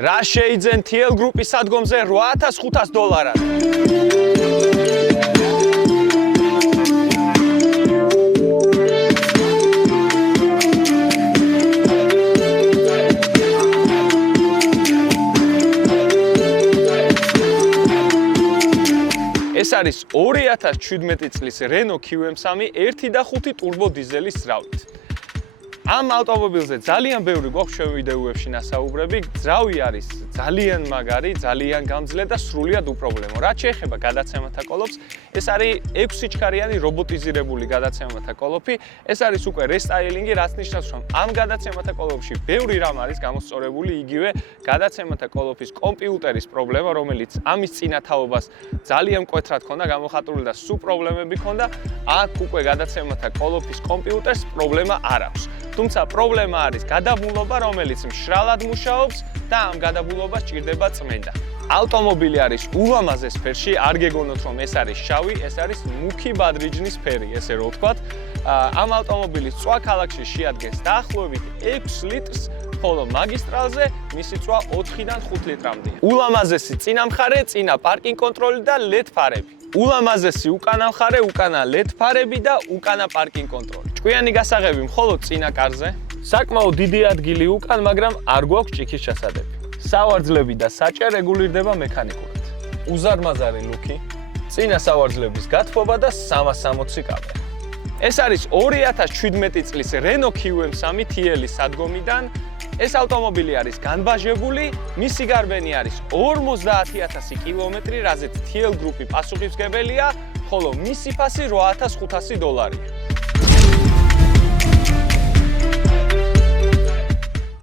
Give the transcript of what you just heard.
რა შეიძენ TL Group-ის სადგომზე $8500. ეს არის 2017 წლის Renault QM3 1.5 ტურბო დიზელის ძრავით. ამ ავტომობილზე ძალიან ბევრი გვაქვს ჩვენ ვიდეოებში ნასაუბრები. ძრავი არის ძალიან მაგარი, ძალიან გამძლე და სრულიად უპრობლემო. რაც შეეხება გადაცემათა კოლოფს, ეს არის 6 სიჩქარიანი რობოტიზირებული გადაცემათა კოლოფი. ეს არის უკვე რესტაილინგი, რაც ნიშნავს, რომ ამ გადაცემათა კოლოფში ბევრი რამ არის გამოსწორებული, იგივე გადაცემათა კოლოფის კომპიუტერის პრობლემა, რომელიც ამის წინათაობას ძალიან მკვეთრად ჰქონდა გამოხატული და სულ პრობლემები ჰქონდა. აქ უკვე გადაცემათა კოლოფის კომპიუტერს პრობლემა არ აქვს. თუმცა პრობლემა არის გადაბმულობა, რომელიც მშრალად მუშაობს და ამ გადაბმულობას ჭირდება წმენდა. ავტომობილი არის ულამაზეს ფერში, არ გეგონოთ რომ ეს არის შავი, ეს არის მუქი ბადრიჯნის ფერი, ესე რომ ვთქვათ. ამ ავტომობილის წვა ქალაქში შეადგენს დაახლოებით 6 litrს, ხოლო მაგისტრალზე მისი წვა 4-დან 5 litrამდეა. ულამაზესი წინა მხარე, წინა პარკინგ კონტროლი და LED ფარები. ულამაზესი უკანა მხარე, უკანა LED ფარები და უკანა პარკინგ კონტროლი. ჭკვიანი გასაღები მხოლოდ წინა კარზე. საკმაოდ დიდი ადგილი უკან, მაგრამ არ გვაქვს ჭიქის ჩასადები. სავარძლები და საჭე რეგულირდება მექანიკურად. უზარმაზარი ლუკი, წინა სავარძლების გათბობა და 360 კამერა. ეს არის 2017 წლის Renault QM3 TL-ის სადგომიდან. ეს ავტომობილი არის განბაჟებული, მისი გარბენი არის 50000 კილომეტრი, რაზეც TL Group-ი პასუხისმგებელია, ხოლო მისი ფასი $8500.